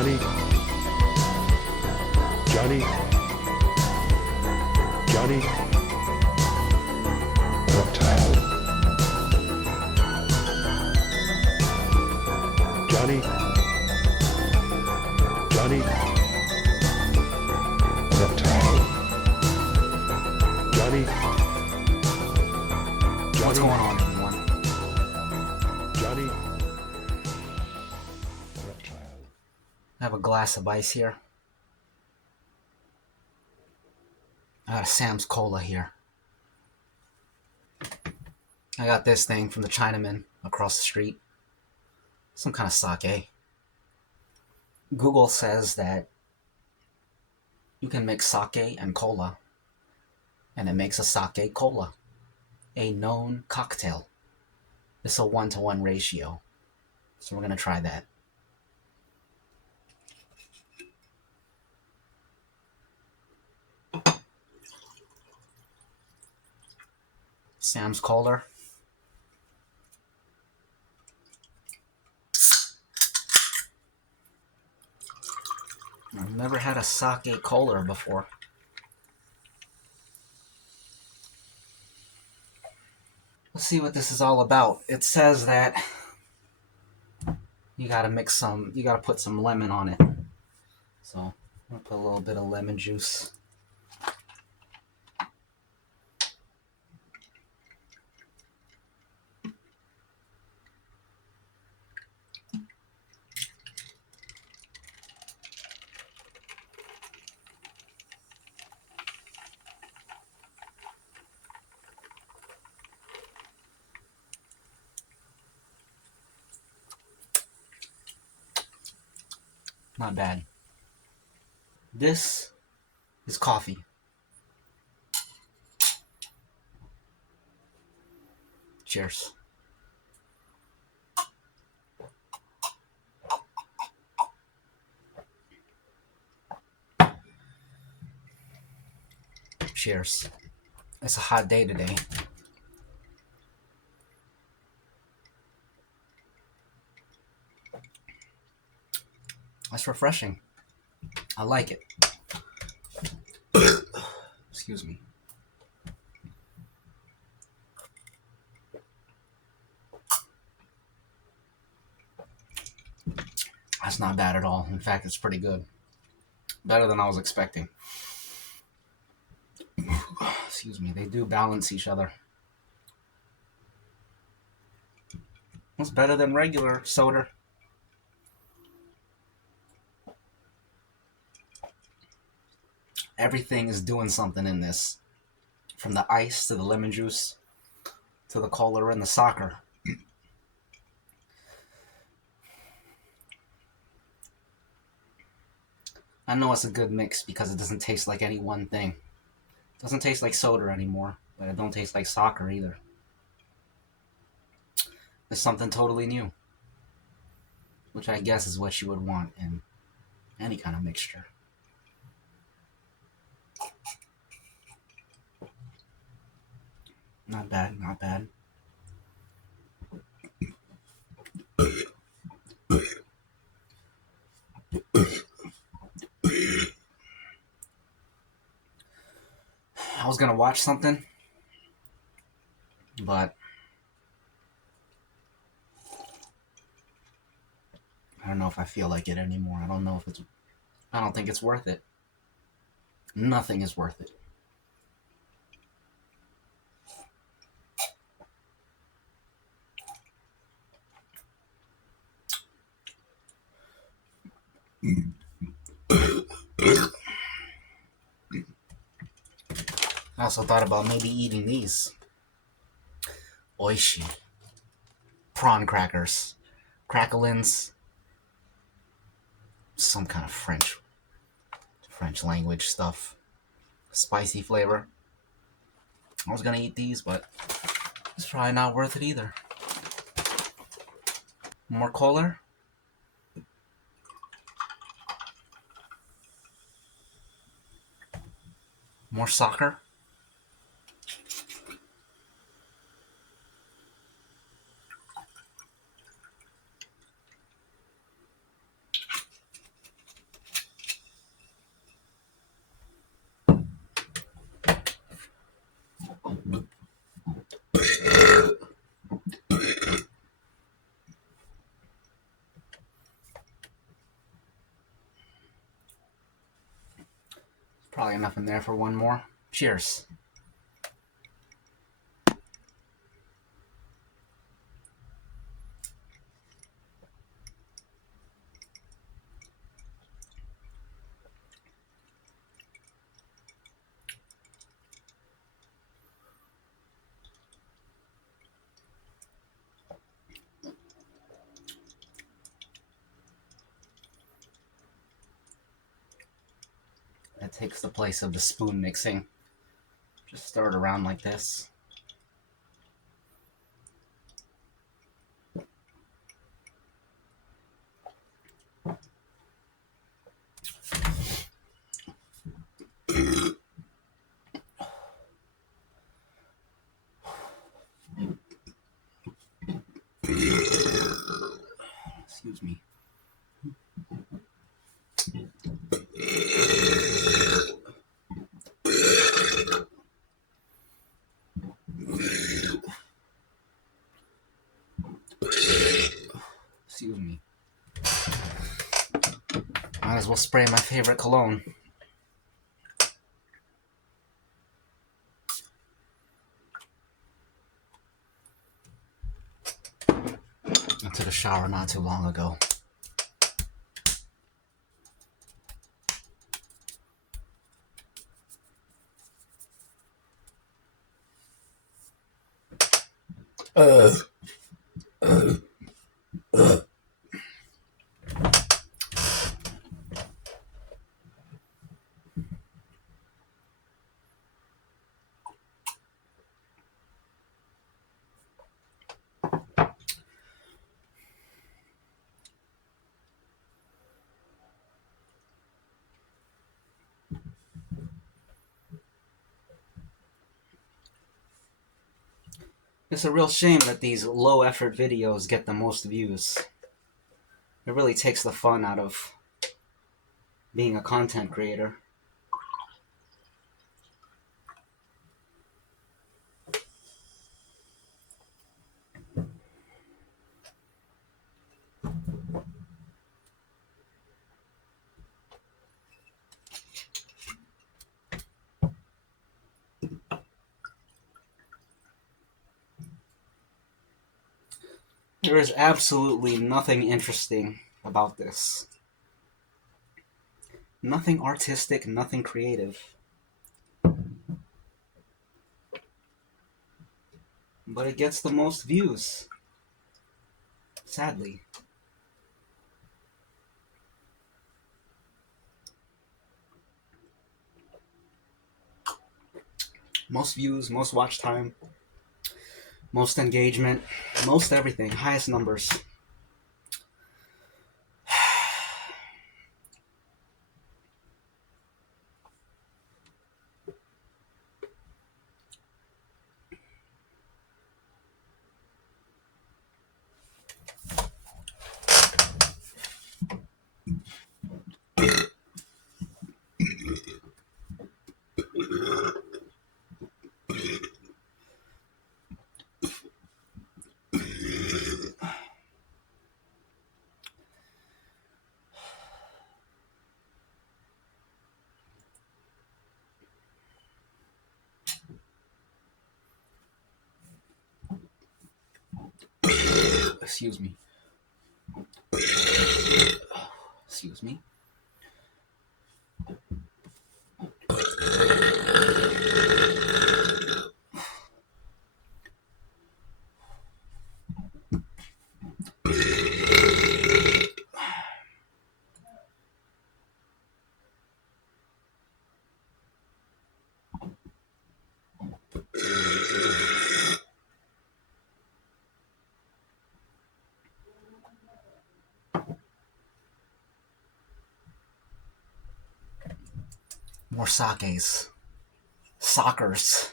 Johnny, Johnny, Johnny, reptile, Johnny, Johnny, reptile, Johnny, What's Johnny, going on, everyone? Johnny, reptile. I have a glass of ice here. I got a Sam's Cola here. I got this thing from the Chinaman across the street. Some kind of sake. Google says that you can mix sake and cola, and it makes a sake cola, a known cocktail. It's a 1-to-1 ratio. So we're going to try that. Sam's Cola. I've never had a sake cola before. Let's see what this is all about. It says that you gotta put some lemon on it. So I'm gonna put a little bit of lemon juice. Not bad. This is coffee. Cheers. Cheers. It's a hot day today. That's refreshing. I like it. Excuse me. That's not bad at all. In fact, it's pretty good. Better than I was expecting. Excuse me. They do balance each other. It's better than regular soda. Everything is doing something in this. From the ice to the lemon juice to the cola and the soccer. I know it's a good mix because it doesn't taste like any one thing. It doesn't taste like soda anymore, but it don't taste like soccer either. It's something totally new, which I guess is what you would want in any kind of mixture. Not bad, not bad. I was gonna watch something, but I don't know if I feel like it anymore. I don't think it's worth it. Nothing is worth it. I also thought about maybe eating these. Oishi. Prawn crackers. Cracklins. Some kind of French language stuff. Spicy flavor. I was gonna eat these, but it's probably not worth it either. More cola. More soccer. Probably enough in there for one more. Cheers. That takes the place of the spoon mixing. Just stir it around like this. Excuse me. Excuse me. Might as well spray my favorite cologne. I took a shower not too long ago. It's a real shame that these low-effort videos get the most views. It really takes the fun out of being a content creator. There is absolutely nothing interesting about this. Nothing artistic, nothing creative. But it gets the most views. Sadly. Most views, most watch time, most engagement, most everything, highest numbers. Excuse me. Excuse me. More sakes. Sockers.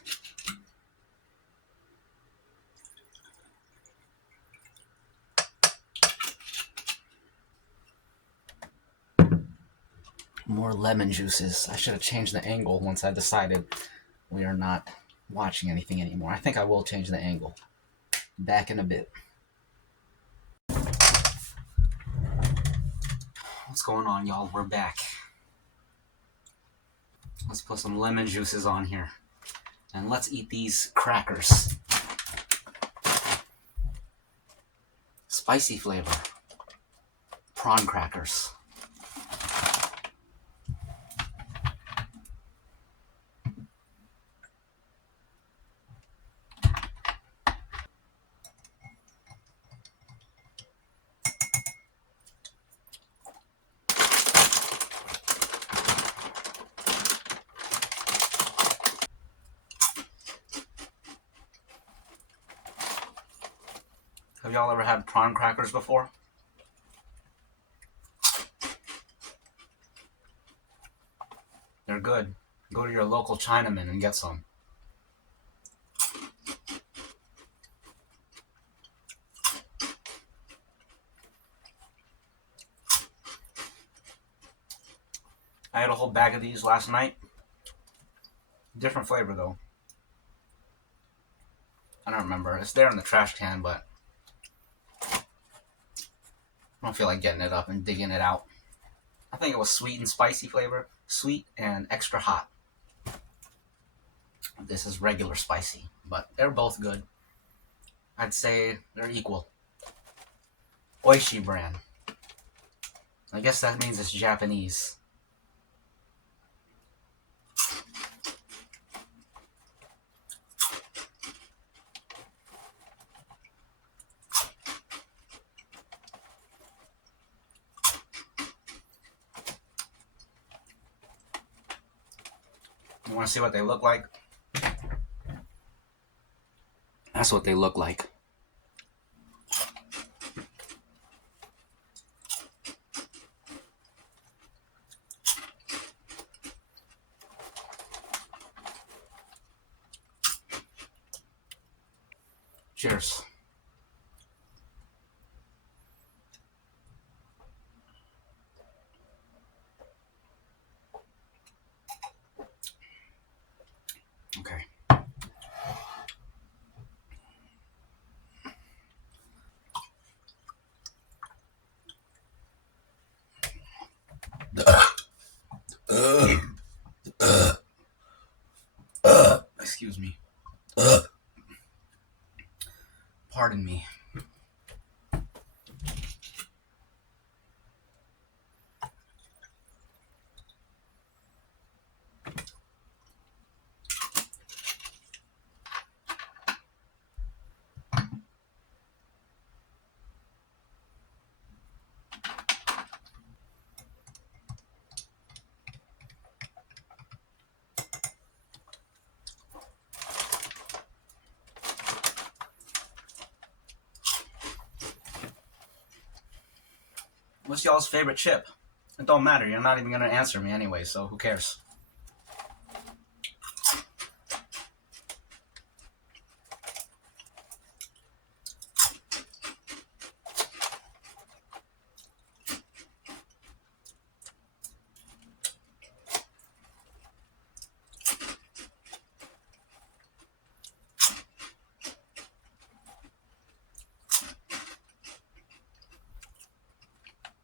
More lemon juices. I should have changed the angle once I decided we are not watching anything anymore. I think I will change the angle. Back in a bit. What's going on, y'all? We're back. Let's put some lemon juices on here. And let's eat these crackers. Spicy flavor. Prawn crackers. Have y'all ever had prawn crackers before? They're good. Go to your local Chinaman and get some. I had a whole bag of these last night. Different flavor though. I don't remember. It's there in the trash can, but I don't feel like getting it up and digging it out. I think it was sweet and spicy flavor. Sweet and extra hot. This is regular spicy, but they're both good. I'd say they're equal. Oishi brand. I guess that means it's Japanese. You want to see what they look like? That's what they look like. Cheers. Okay. Excuse me. Pardon me. What's y'all's favorite chip? It don't matter. You're not even going to answer me anyway, so who cares?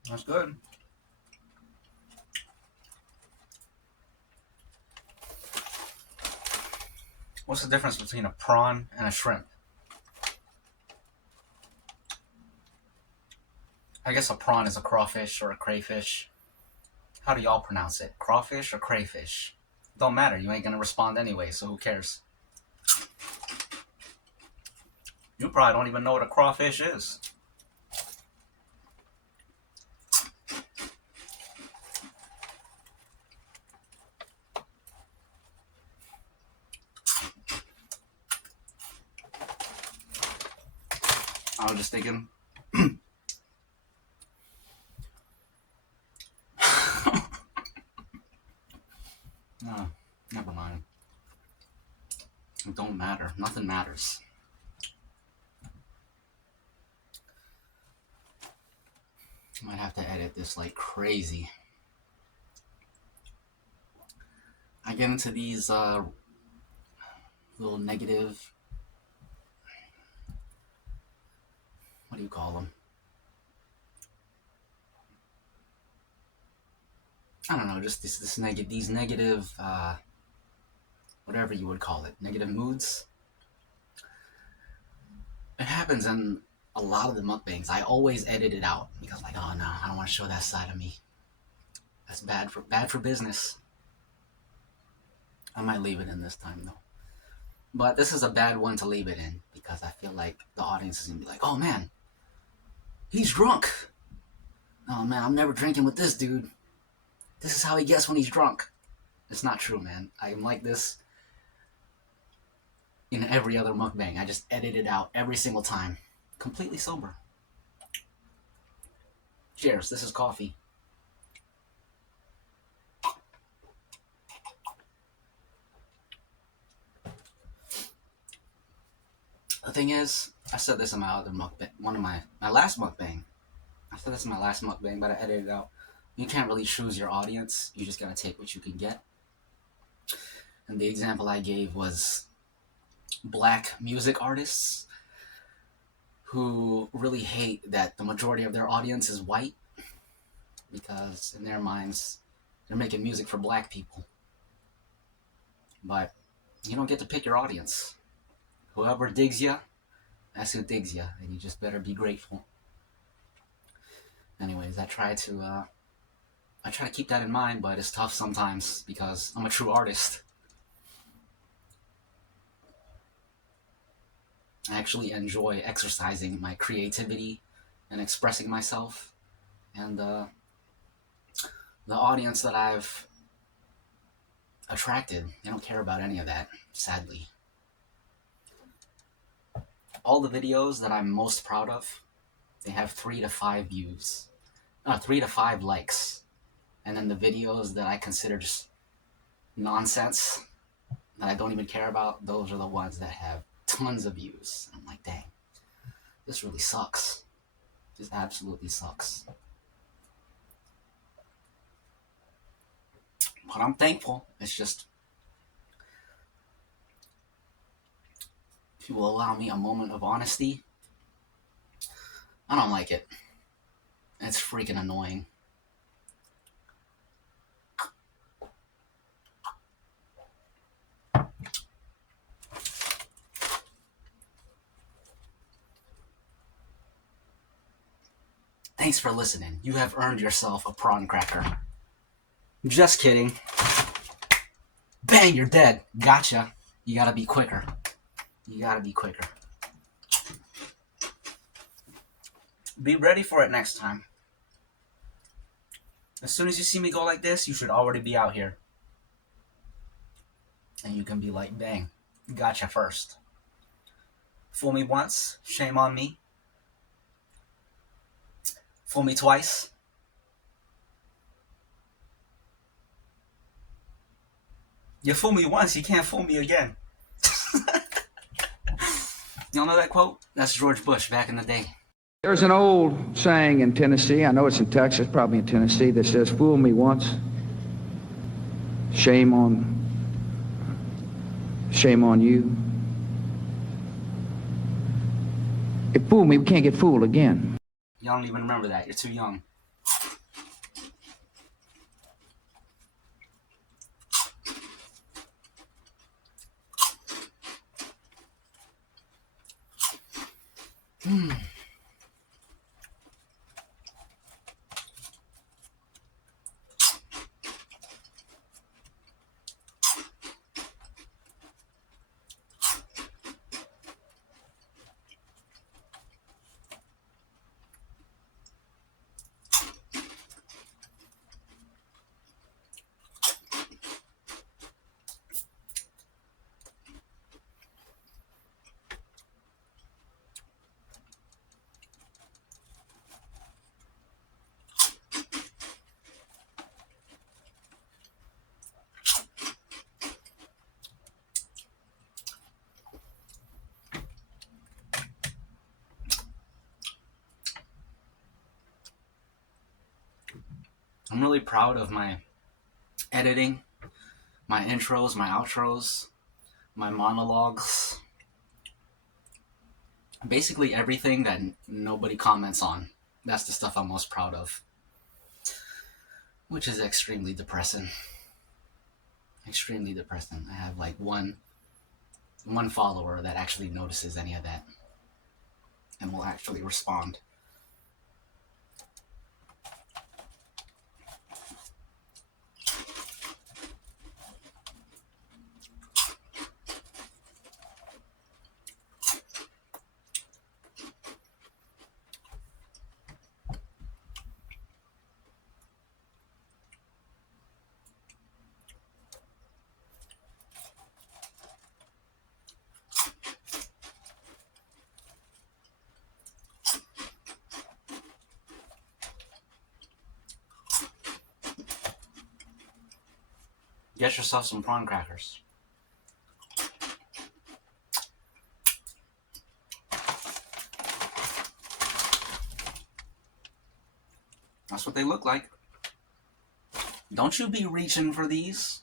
That's good. What's the difference between a prawn and a shrimp? I guess a prawn is a crawfish or a crayfish. How do y'all pronounce it? Crawfish or crayfish? Don't matter. You ain't gonna respond anyway, so who cares? You probably don't even know what a crawfish is. I was just thinking. No, never mind. It don't matter. Nothing matters. Might have to edit this like crazy. I get into these little negative, what do you call them? I don't know, just these negative, whatever you would call it, negative moods. It happens in a lot of the mukbangs. I always edit it out because, like, oh no, I don't want to show that side of me. That's bad for business. I might leave it in this time though. But this is a bad one to leave it in because I feel like the audience is gonna be like, oh man, he's drunk. Oh man, I'm never drinking with this dude. This is how he gets when he's drunk. It's not true, man. I'm like this in every other mukbang. I just edit it out every single time. Completely sober. Cheers, this is coffee. The thing is, I said this in my other mukbang, my last mukbang. I said this in my last mukbang, but I edited it out. You can't really choose your audience. You just gotta take what you can get. And the example I gave was black music artists who really hate that the majority of their audience is white because in their minds they're making music for black people. But you don't get to pick your audience. Whoever digs you, that's who digs you, and you just better be grateful. Anyways, I try to keep that in mind, but it's tough sometimes because I'm a true artist. I actually enjoy exercising my creativity and expressing myself, and the audience that I've attracted, they don't care about any of that, sadly. All the videos that I'm most proud of, they have 3 to 5 views, 3 to 5 likes, and then the videos that I consider just nonsense, that I don't even care about, those are the ones that have tons of views. I'm like, dang, this really sucks. This absolutely sucks. But I'm thankful. It's just, if you will allow me a moment of honesty, I don't like it. It's freaking annoying. Thanks for listening. You have earned yourself a prawn cracker. Just kidding. Bang, you're dead. Gotcha. You gotta be quicker. You gotta be quicker. Be ready for it next time. As soon as you see me go like this, you should already be out here. And you can be like, dang, gotcha first. Fool me once, shame on me. Fool me twice. You fool me once, you can't fool me again. Y'all know that quote? That's George Bush back in the day. There's an old saying in Tennessee, I know it's in Texas, probably in Tennessee, that says, fool me once, shame on you. If fool me, we can't get fooled again. Y'all don't even remember that. You're too young. I'm really proud of my editing, my intros, my outros, my monologues. Basically everything that nobody comments on. That's the stuff I'm most proud of. which is extremely depressing. Extremely depressing. I have like one follower that actually notices any of that and will actually respond. Get yourself some prawn crackers. That's what they look like. Don't you be reaching for these.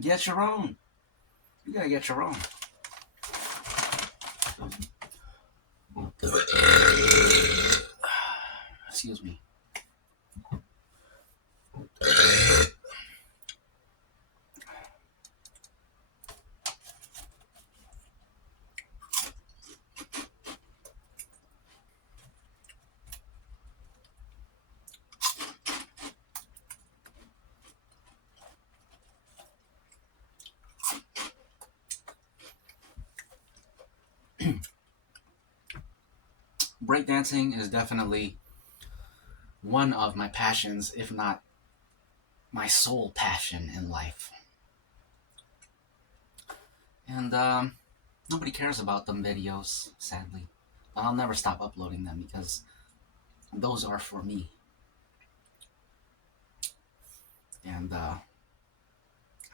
Get your own. You gotta get your own. Excuse me. Breakdancing is definitely one of my passions, if not my sole passion in life. And nobody cares about them videos, sadly. But I'll never stop uploading them because those are for me. And I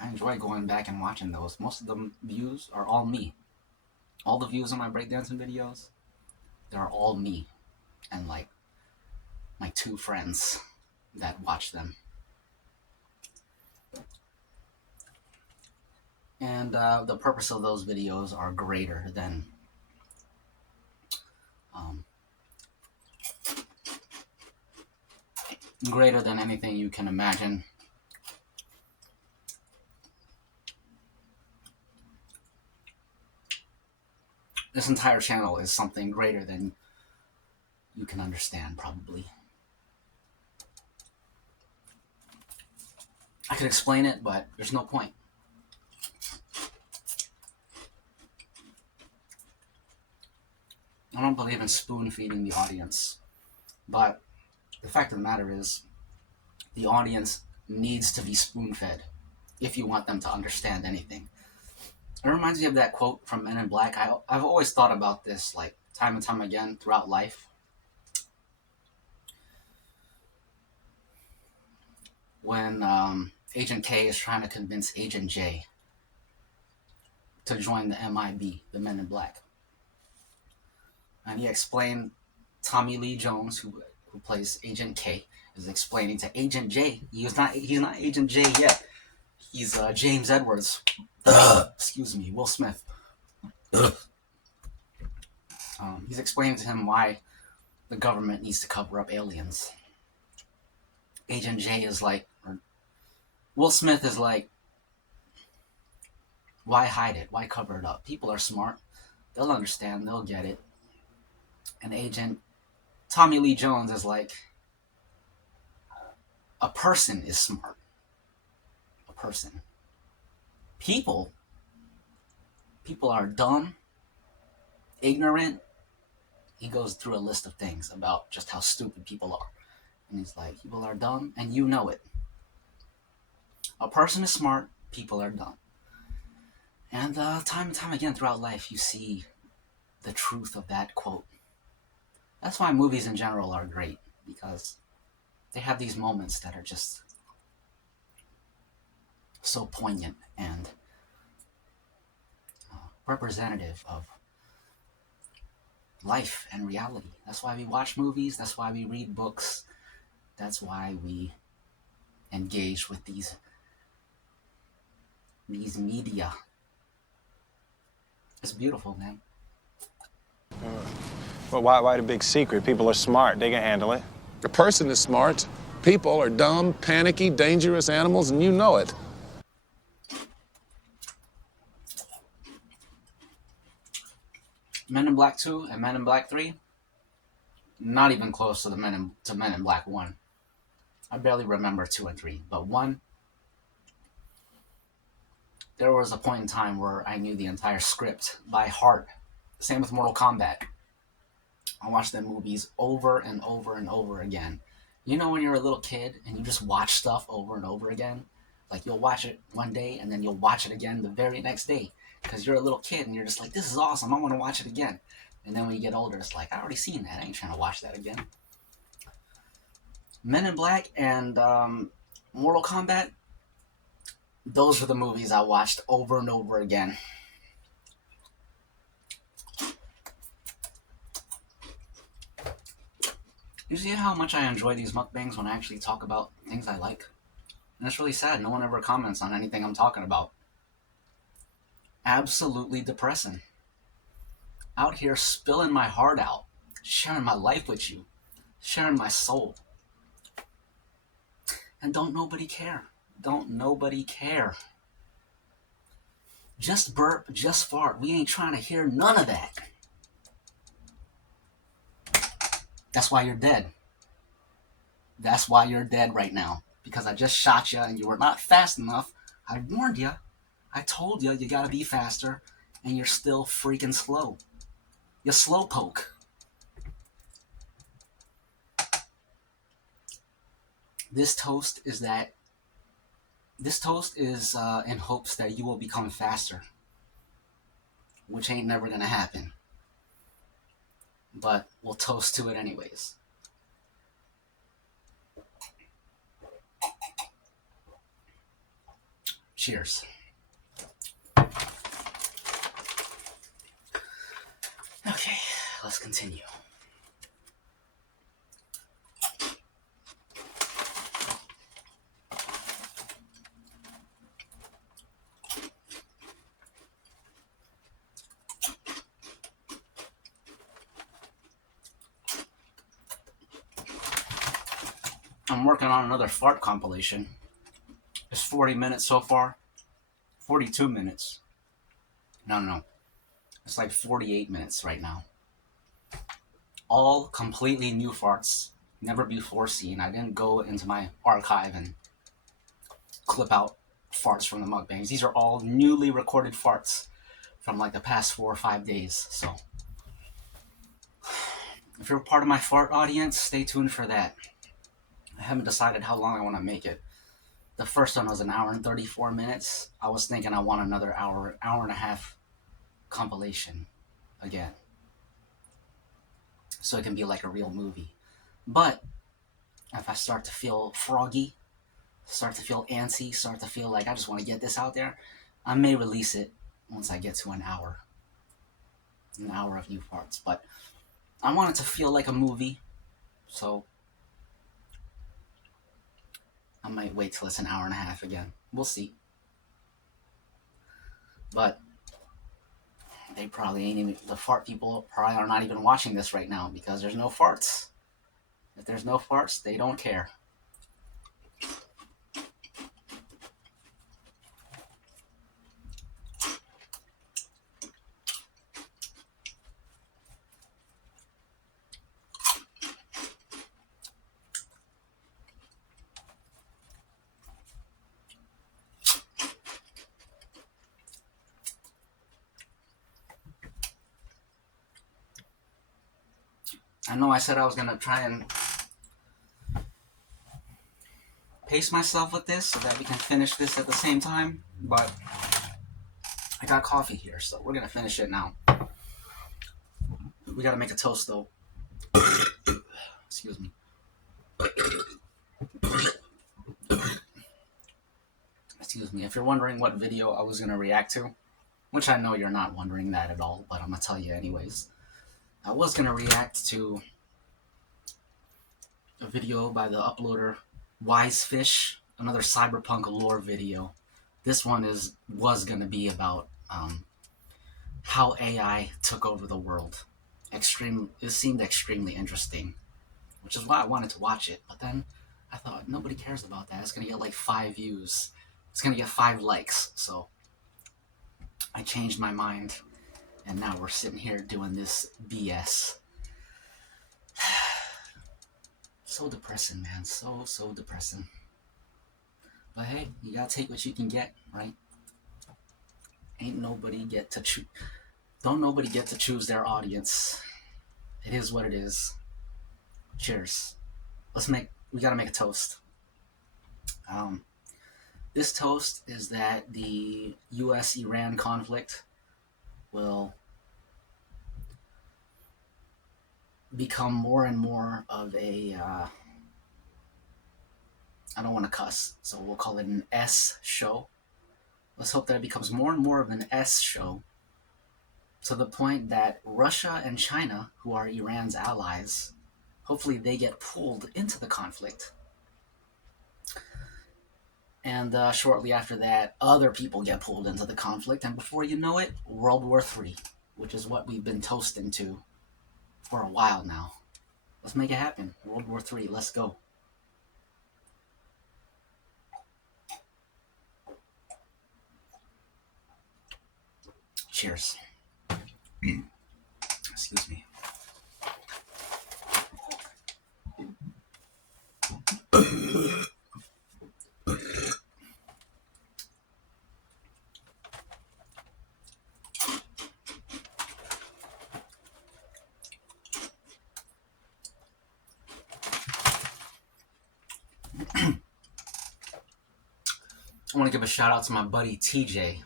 enjoy going back and watching those. Most of the views are all me. All the views on my breakdancing videos, they're all me and like my 2 friends that watch them. And the purpose of those videos are greater than anything you can imagine. This entire channel is something greater than you can understand, probably. I could explain it, but there's no point. I don't believe in spoon-feeding the audience, but the fact of the matter is the audience needs to be spoon-fed if you want them to understand anything. It reminds me of that quote from Men in Black. I've always thought about this like time and time again throughout life. When Agent K is trying to convince Agent J to join the MIB, the Men in Black. And he explained, Tommy Lee Jones, who plays Agent K, is explaining to Agent J. He's not Agent J yet. He's James Edwards. Excuse me, Will Smith. He's explaining to him why the government needs to cover up aliens. Agent J is like, or Will Smith is like, why hide it? Why cover it up? People are smart. They'll understand. They'll get it. And Agent Tommy Lee Jones is like, a person is smart. A person. People are dumb, ignorant. He goes through a list of things about just how stupid people are. And he's like, people are dumb, and you know it. A person is smart, people are dumb. And time and time again throughout life, you see the truth of that quote. That's why movies in general are great, because they have these moments that are just so poignant and representative of life and reality. That's why we watch movies. That's why we read books. That's why we engage with these media. It's beautiful, man. Well, why the big secret? People are smart. They can handle it. A person is smart. People are dumb, panicky, dangerous animals, and you know it. Men in Black 2 and Men in Black 3, not even close to Men in Black 1. I barely remember 2 and 3, but 1, there was a point in time where I knew the entire script by heart. Same with Mortal Kombat. I watched them movies over and over and over again. You know when you're a little kid and you just watch stuff over and over again? Like you'll watch it one day and then you'll watch it again the very next day. Because you're a little kid and you're just like, this is awesome, I want to watch it again. And then when you get older, it's like, I already seen that, I ain't trying to watch that again. Men in Black and Mortal Kombat, those were the movies I watched over and over again. You see how much I enjoy these mukbangs when I actually talk about things I like? And it's really sad, no one ever comments on anything I'm talking about. Absolutely depressing. Out here spilling my heart out, sharing my life with you, sharing my soul. And don't nobody care. Don't nobody care. Just burp, just fart. We ain't trying to hear none of that. That's why you're dead. That's why you're dead right now. Because I just shot you and you were not fast enough. I warned you. I told you you gotta be faster. And you're still freaking slow. You slowpoke. This toast is in hopes that you will become faster. Which ain't never gonna happen. But we'll toast to it anyways. Cheers. Okay, let's continue. I'm working on another fart compilation. It's 40 minutes so far. 42 minutes. No. It's like 48 minutes right now. All completely new farts. Never before seen. I didn't go into my archive and clip out farts from the mukbangs. These are all newly recorded farts from like the past 4 or 5 days. So if you're part of my fart audience, stay tuned for that. I haven't decided how long I want to make it. The first one was an hour and 34 minutes. I was thinking I want another hour and a half compilation again. So it can be like a real movie. But if I start to feel froggy, start to feel antsy, start to feel like I just want to get this out there, I may release it once I get to an hour. An hour of new parts. But I want it to feel like a movie. So I might wait till it's an hour and a half again. We'll see. But they probably ain't even, the fart people probably are not even watching this right now because there's no farts. If there's no farts, they don't care. I know I said I was going to try and pace myself with this so that we can finish this at the same time, but I got coffee here, so we're going to finish it now. We got to make a toast, though. Excuse me. Excuse me. If you're wondering what video I was going to react to, which I know you're not wondering that at all, but I'm going to tell you anyways. I was going to react to a video by the uploader Wisefish, another cyberpunk lore video. This one was going to be about how AI took over the world. It seemed extremely interesting, which is why I wanted to watch it. But then I thought nobody cares about that. It's gonna get like 5 views. It's gonna get 5 likes. So I changed my mind, and now we're sitting here doing this BS. So depressing, man. So depressing. But hey, you gotta take what you can get, right? Ain't nobody get to choose. Don't nobody get to choose their audience. It is what it is. Cheers. We gotta make a toast. This toast is that the U.S.-Iran conflict will become more and more of a, I don't want to cuss, so we'll call it an S show. Let's hope that it becomes more and more of an S show, to the point that Russia and China, who are Iran's allies, hopefully they get pulled into the conflict. And shortly after that, other people get pulled into the conflict, and before you know it, World War III, which is what we've been toasting to for a while now. Let's make it happen. World War III, let's go. Cheers. Excuse me. I want to give a shout out to my buddy TJ.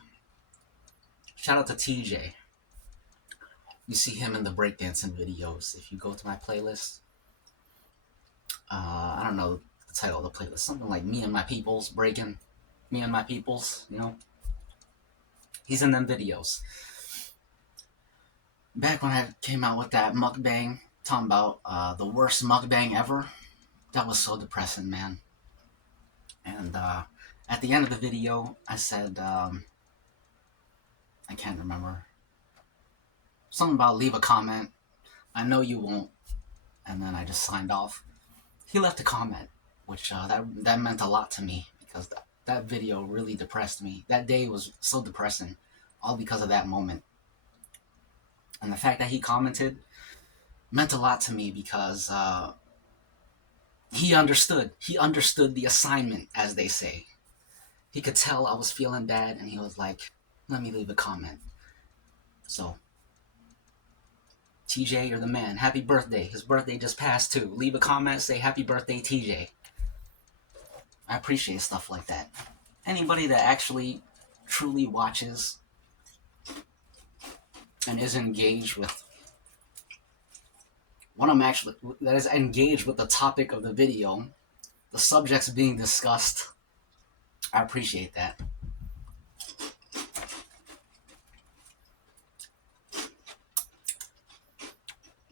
Shout out to TJ. You see him in the breakdancing videos. If you go to my playlist, I don't know the title of the playlist. Something like Me and My Peoples, Breaking. Me and My Peoples, you know. He's in them videos. Back when I came out with that mukbang, talking about the worst mukbang ever, that was so depressing, man. And at the end of the video, I said, I can't remember. Something about leave a comment. I know you won't. And then I just signed off. He left a comment, which that meant a lot to me, because that video really depressed me. That day was so depressing, all because of that moment. And the fact that he commented meant a lot to me, because he understood. He understood the assignment, as they say. He could tell I was feeling bad, and he was like, let me leave a comment. So, TJ, you're the man. Happy birthday. His birthday just passed too. Leave a comment, say happy birthday, TJ. I appreciate stuff like that. Anybody that actually truly watches and is engaged with that is engaged with the topic of the video, the subjects being discussed, I appreciate that.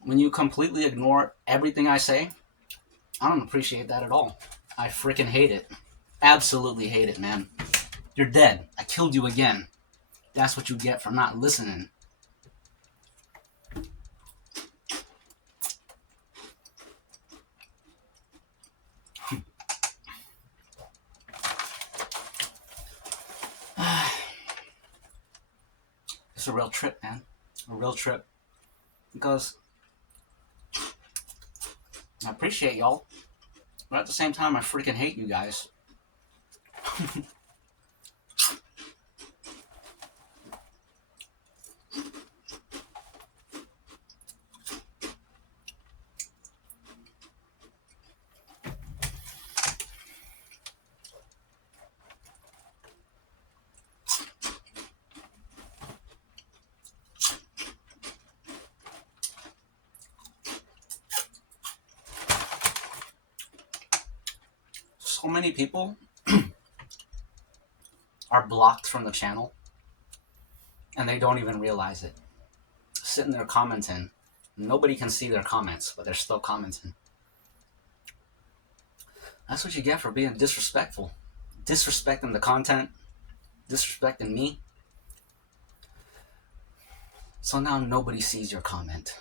When you completely ignore everything I say, I don't appreciate that at all. I freaking hate it. Absolutely hate it, man. You're dead. I killed you again. That's what you get for not listening. It's a real trip, man. A real trip. Because I appreciate y'all, but at the same time, I freaking hate you guys. So many people are blocked from the channel, and they don't even realize it. Sitting there commenting. Nobody can see their comments, but they're still commenting. That's what you get for being disrespectful. Disrespecting the content. Disrespecting me. So now nobody sees your comment.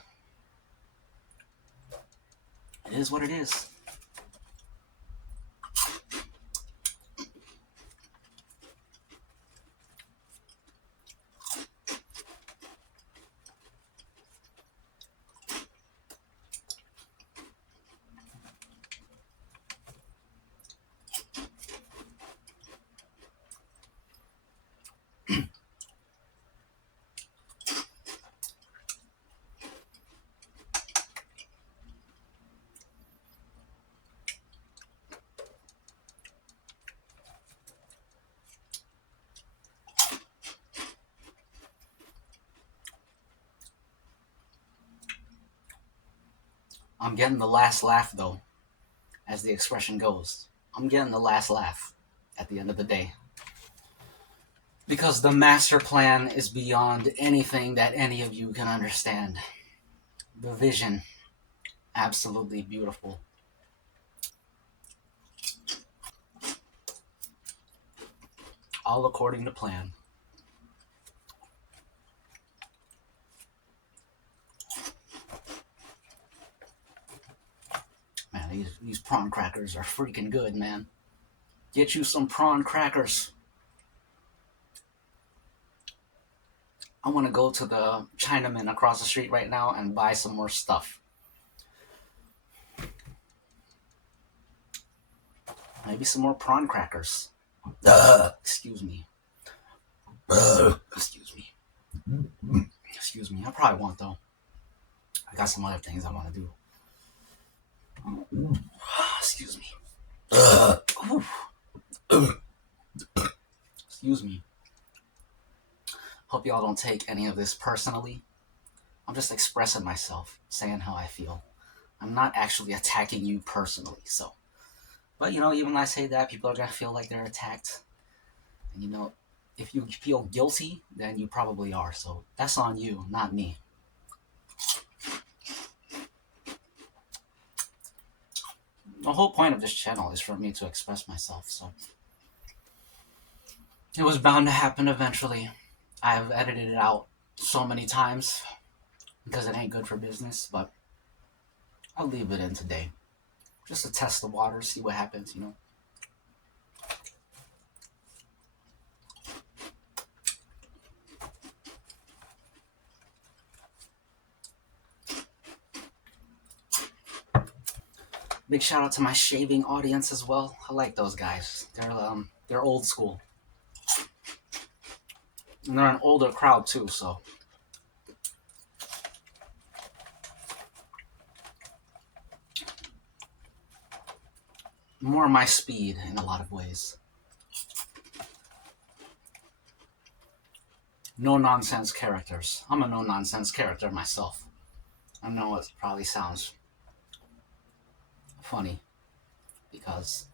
It is what it is. I'm getting the last laugh, though, as the expression goes. I'm getting the last laugh at the end of the day. Because the master plan is beyond anything that any of you can understand. The vision, absolutely beautiful. All according to plan. Man, these prawn crackers are freaking good, man. Get you some prawn crackers. I want to go to the Chinaman across the street right now and buy some more stuff. Maybe some more prawn crackers. Excuse me. Excuse me. Excuse me. I probably won't, though. I got some other things I want to do. Excuse me. Excuse me. Hope y'all don't take any of this personally. I'm just expressing myself, saying how I feel. I'm not actually attacking you personally, so. But, you know, even when I say that, people are going to feel like they're attacked. And, you know, if you feel guilty, then you probably are. So that's on you, not me. The whole point of this channel is for me to express myself, so. It was bound to happen eventually. I've edited it out so many times because it ain't good for business, but I'll leave it in today. Just to test the water, see what happens, you know. Big shout out to my shaving audience as well. I like those guys. They're old school. And they're an older crowd too, so. More my speed in a lot of ways. No-nonsense characters. I'm a no-nonsense character myself. I know it probably sounds funny because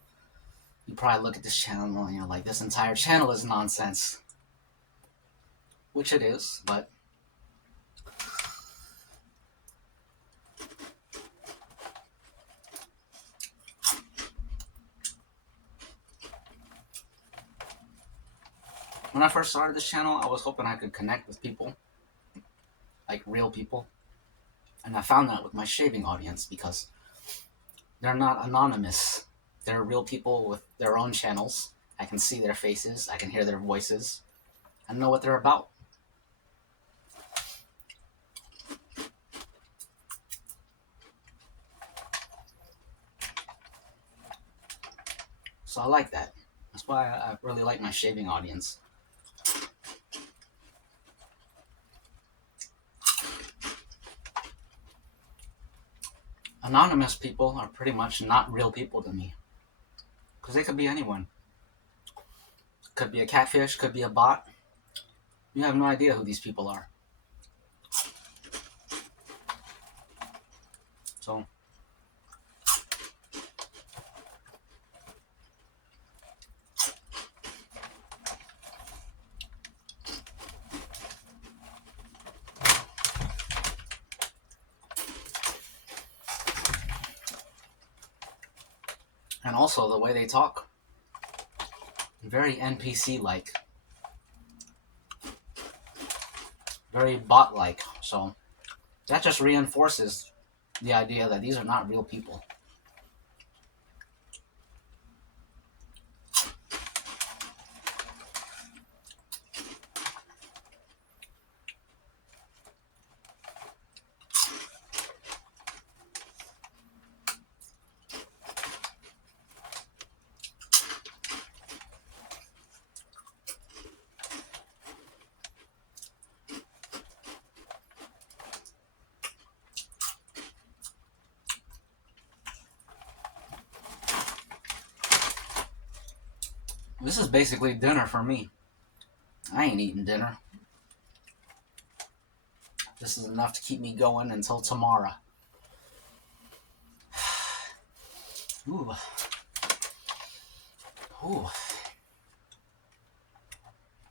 you probably look at this channel and you're like, this entire channel is nonsense. Which it is, but when I first started this channel, I was hoping I could connect with people, like real people. And I found that with my shaving audience because they're not anonymous. They're real people with their own channels. I can see their faces, I can hear their voices, I know what they're about. So I like that. That's why I really like my shaving audience. Anonymous people are pretty much not real people to me. Because they could be anyone. Could be a catfish, could be a bot. You have no idea who these people are. So, and also the way they talk, very NPC-like, very bot-like. So that just reinforces the idea that these are not real people. This is basically dinner for me. I ain't eating dinner. This is enough to keep me going until tomorrow. Ooh. Ooh.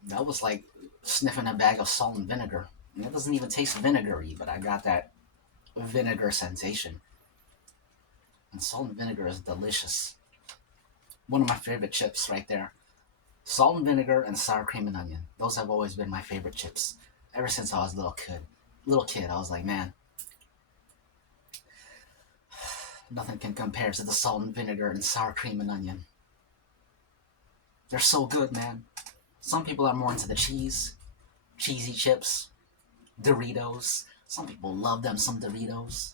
That was like sniffing a bag of salt and vinegar. And it doesn't even taste vinegary, but I got that vinegar sensation. And salt and vinegar is delicious. One of my favorite chips right there. Salt and vinegar and sour cream and onion. Those have always been my favorite chips. Ever since I was a little kid, I was like, man, nothing can compare to the salt and vinegar and sour cream and onion. They're so good, man. Some people are more into the cheesy chips, Doritos. Some people love them some Doritos.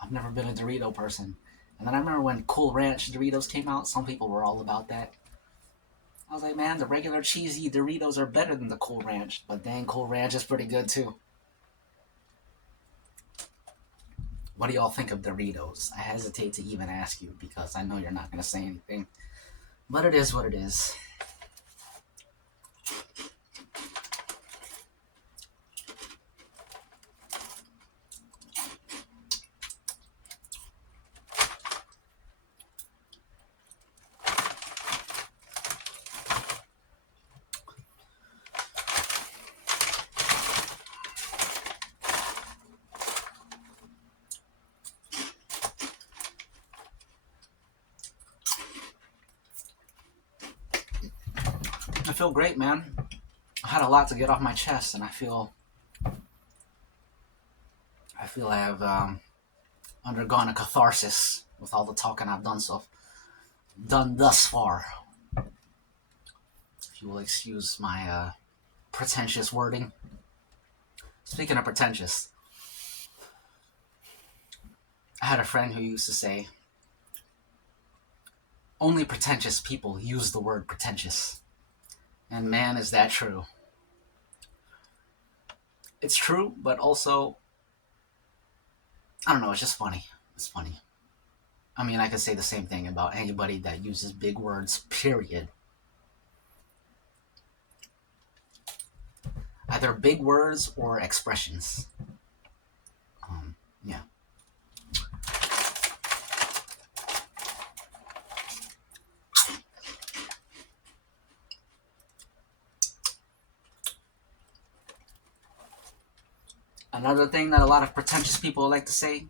I've never been a Dorito person. And then I remember when Cool Ranch Doritos came out, some people were all about that. I was like, man, the regular cheesy Doritos are better than the Cool Ranch. But dang, Cool Ranch is pretty good too. What do y'all think of Doritos? I hesitate to even ask you because I know you're not going to say anything. But it is what it is. I feel great, man. I had a lot to get off my chest, and I feel I have undergone a catharsis with all the talking I've done thus far. If you will excuse my pretentious wording. Speaking of pretentious, I had a friend who used to say, only pretentious people use the word pretentious. And man, is that true. It's true, but also, I don't know, it's just funny. It's funny. I mean, I could say the same thing about anybody that uses big words, period. Either big words or expressions. Yeah. Another thing that a lot of pretentious people like to say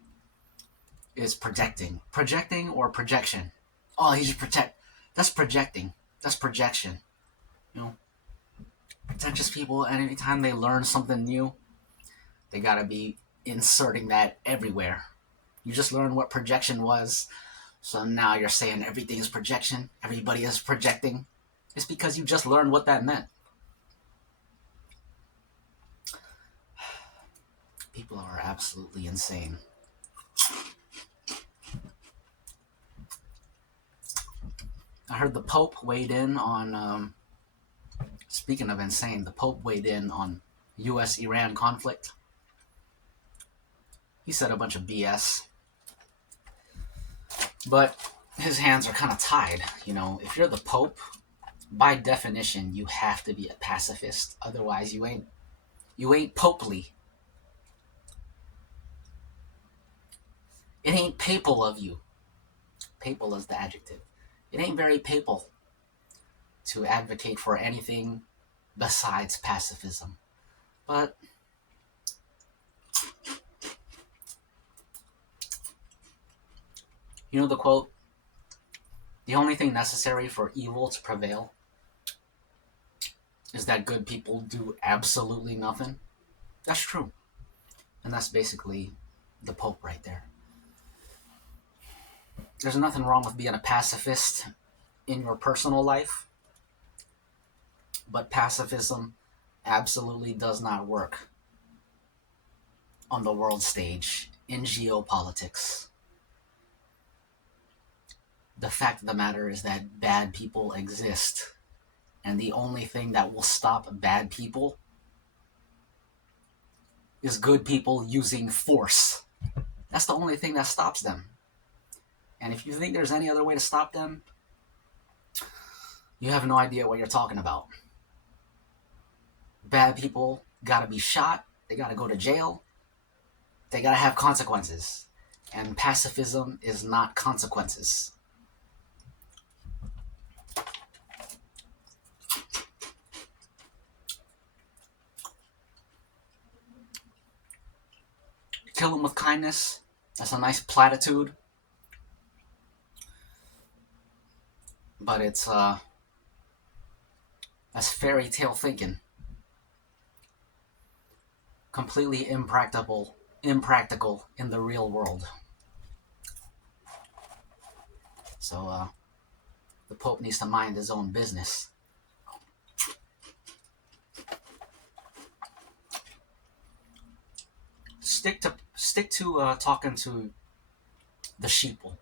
is projecting. Projecting or projection. Oh, he's just project. That's projecting. That's projection. You know, pretentious people, and anytime they learn something new, they gotta be inserting that everywhere. You just learned what projection was, so now you're saying everything is projection. Everybody is projecting. It's because you just learned what that meant. People are absolutely insane. I heard the Pope weighed in on, speaking of insane, the Pope weighed in on U.S.-Iran conflict. He said a bunch of BS. But his hands are kind of tied. You know, if you're the Pope, by definition, you have to be a pacifist. Otherwise, you ain't popely. It ain't papal of you. Papal is the adjective. It ain't very papal to advocate for anything besides pacifism. But you know the quote, the only thing necessary for evil to prevail is that good people do absolutely nothing. That's true. And that's basically the Pope right there. There's nothing wrong with being a pacifist in your personal life, but pacifism absolutely does not work on the world stage in geopolitics. The fact of the matter is that bad people exist, and the only thing that will stop bad people is good people using force. That's the only thing that stops them. And if you think there's any other way to stop them, you have no idea what you're talking about. Bad people gotta be shot. They gotta go to jail. They gotta have consequences. And pacifism is not consequences. Kill them with kindness. That's a nice platitude. But it's that's fairy tale thinking. Completely impractical in the real world. So the Pope needs to mind his own business. Stick to talking to the sheeple.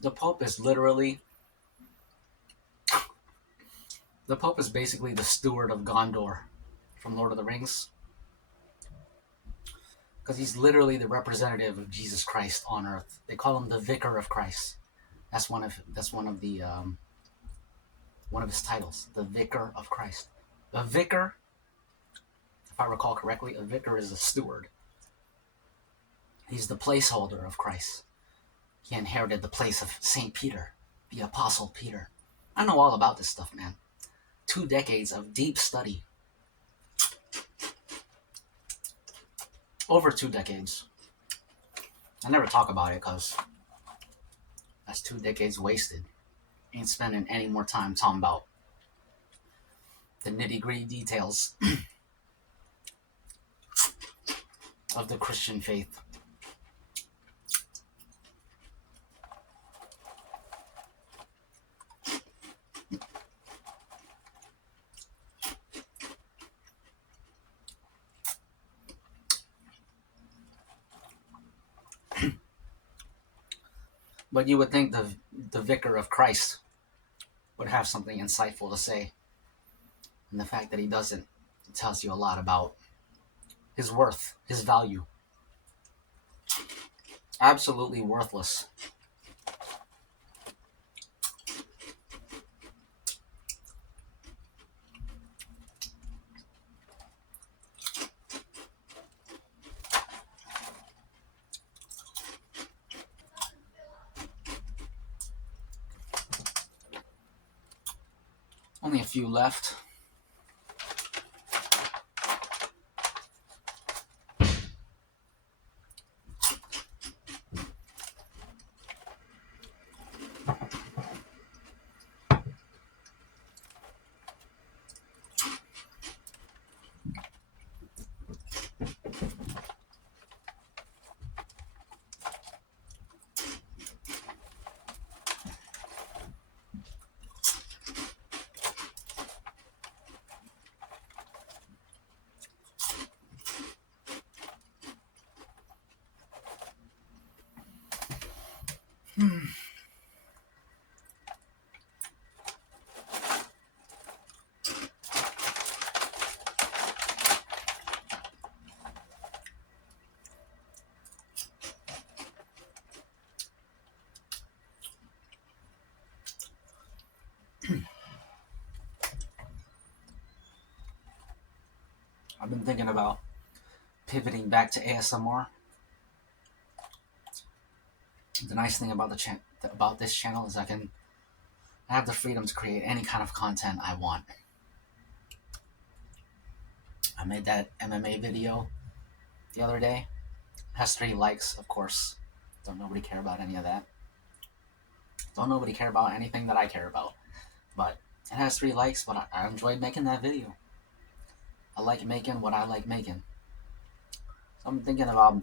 The Pope is literally... The Pope is basically the steward of Gondor from Lord of the Rings. Because he's literally the representative of Jesus Christ on earth. They call him the Vicar of Christ. That's one of his titles, the Vicar of Christ. A vicar, if I recall correctly, a vicar is a steward. He's the placeholder of Christ. He inherited the place of St. Peter, the Apostle Peter. I know all about this stuff, man. 2 decades of deep study. Over 2 decades. I never talk about it because that's 2 decades wasted. Ain't spending any more time talking about the nitty-gritty details of the Christian faith. But you would think the Vicar of Christ would have something insightful to say. And the fact that he doesn't tells you a lot about his worth, his value. Absolutely worthless. Only a few left. I've been thinking about pivoting back to ASMR. The nice thing about about this channel is I have the freedom to create any kind of content I want. I made that MMA video the other day. It has 3 likes, of course. Don't nobody care about any of that. Don't nobody care about anything that I care about. But it has 3 likes, but I enjoyed making that video. I like making what I like making. So I'm thinking about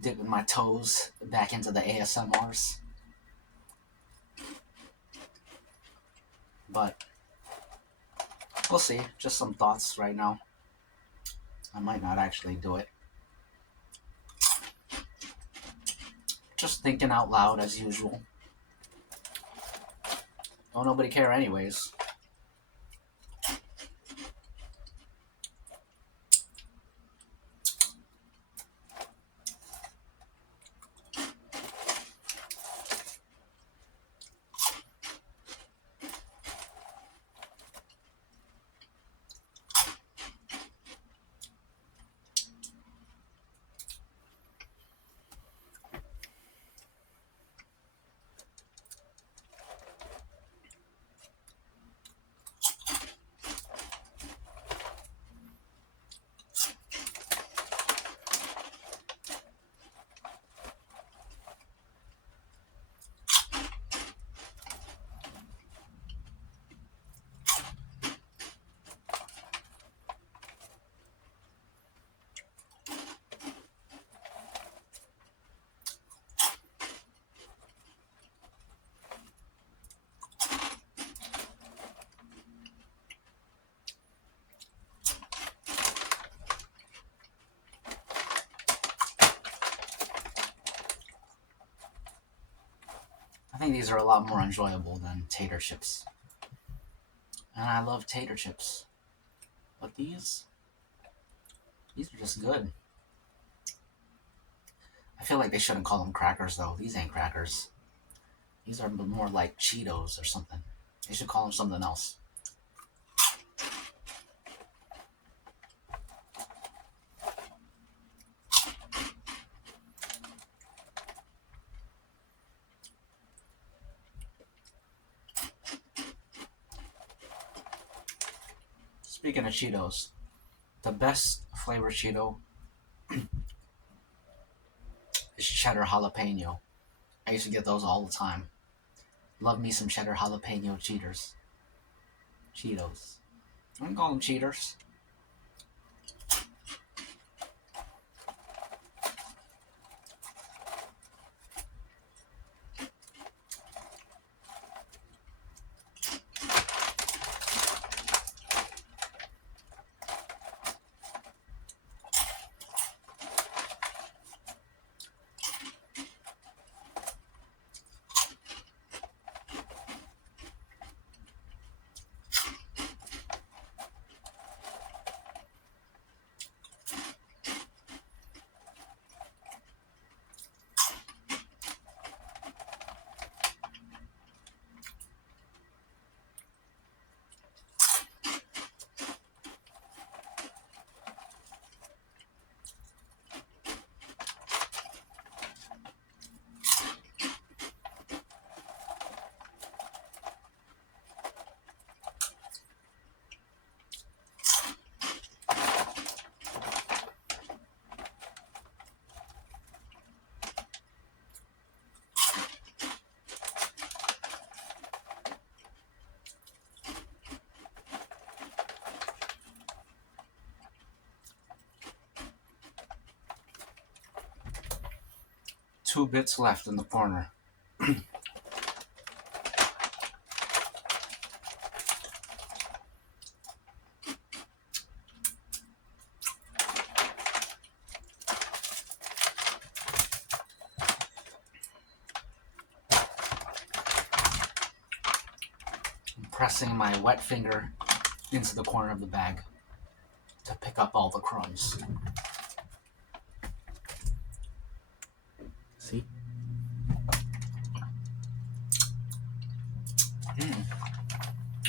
dipping my toes back into the ASMRs. But we'll see. Just some thoughts right now. I might not actually do it. Just thinking out loud as usual. Don't nobody care anyways. think these are a lot more enjoyable than tater chips. And I love tater chips. But these are just good. I feel like they shouldn't call them crackers, though. These ain't crackers. These are more like Cheetos or something. They should call them something else. Speaking of Cheetos, the best flavor Cheeto is cheddar jalapeno. I used to get those all the time. Love me some cheddar jalapeno Cheetos. I can call them cheaters. Two bits left in the corner. I'm pressing my wet finger into the corner of the bag to pick up all the crumbs. See?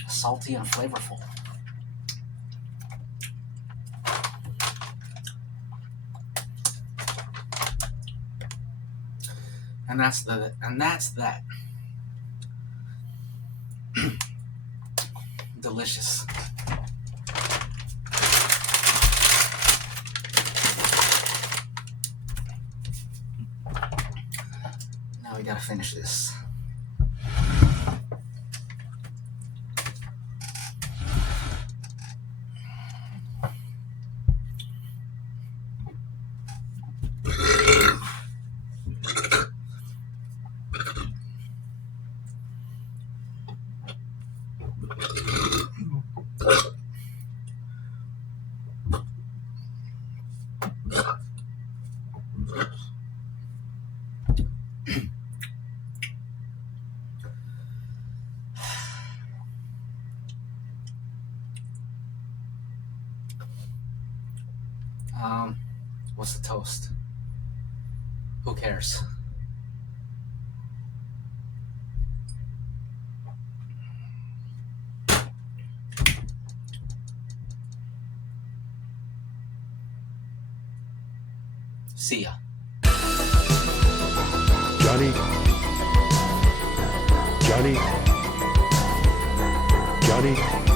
Salty and flavorful. And that's that. Delicious. Now we gotta finish this. What's the toast? Who cares? See ya. Johnny. Johnny. Johnny.